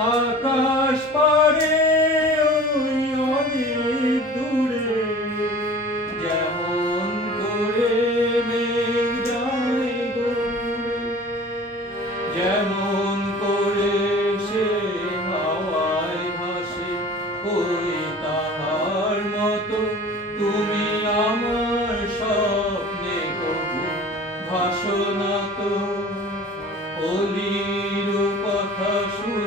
আকাশ পারে অনেক দূরে। যেমন করে মেঘ যায় যেমন করে সে হাওয়ায় ভাসে, ওই তাহার মতো তুমি আমার স্বপ্নে কবু ভাসো না তো, অলির কথা শুনে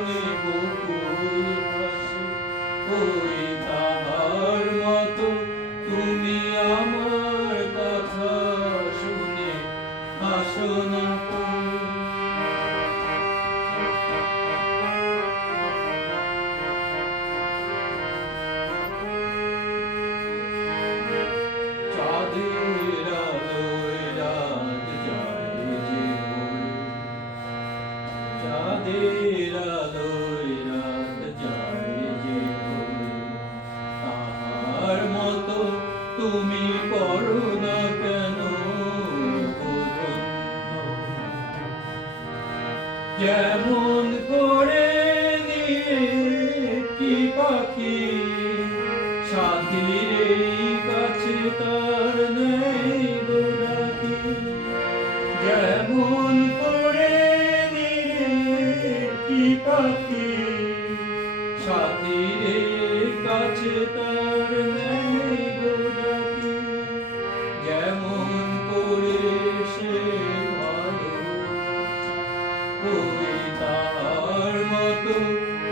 চাঁদের আলোয় রাত যায় যে। তাহার মতো তুমি করো না কেন যেমন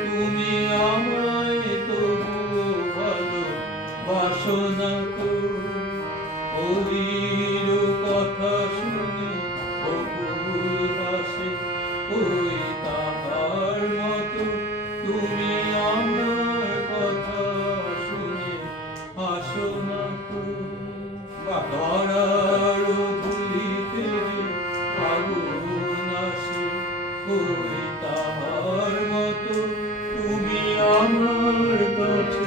তুমি আমায় তবু ভালো বাসনা তো ধরার ভুলিতে আসে ওই তাহার মতো তুমি আমার কাছে।